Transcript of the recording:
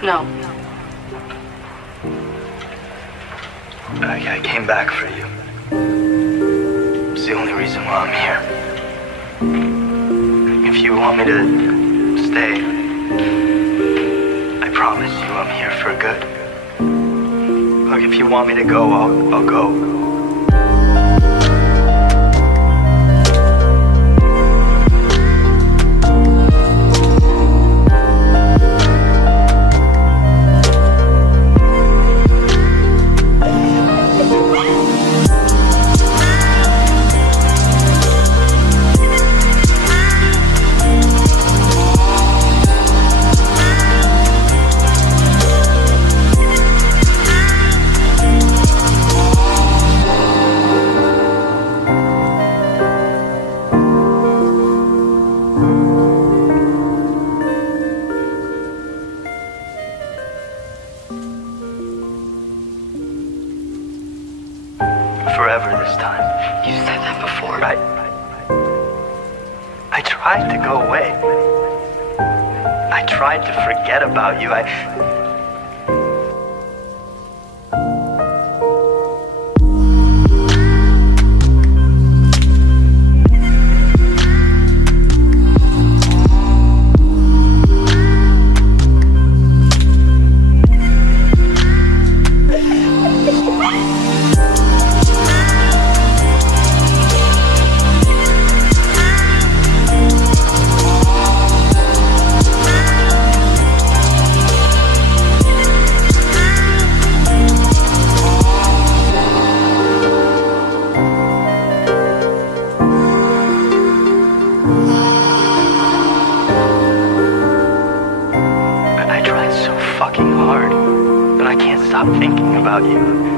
No. I came back for you. It's the only reason why I'm here. If you want me to stay, I promise you I'm here for good. Look, if you want me to go, I'll go. Forever this time. You said that before. I tried to go away. I tried to forget about you. I tried so fucking hard, but I can't stop thinking about you.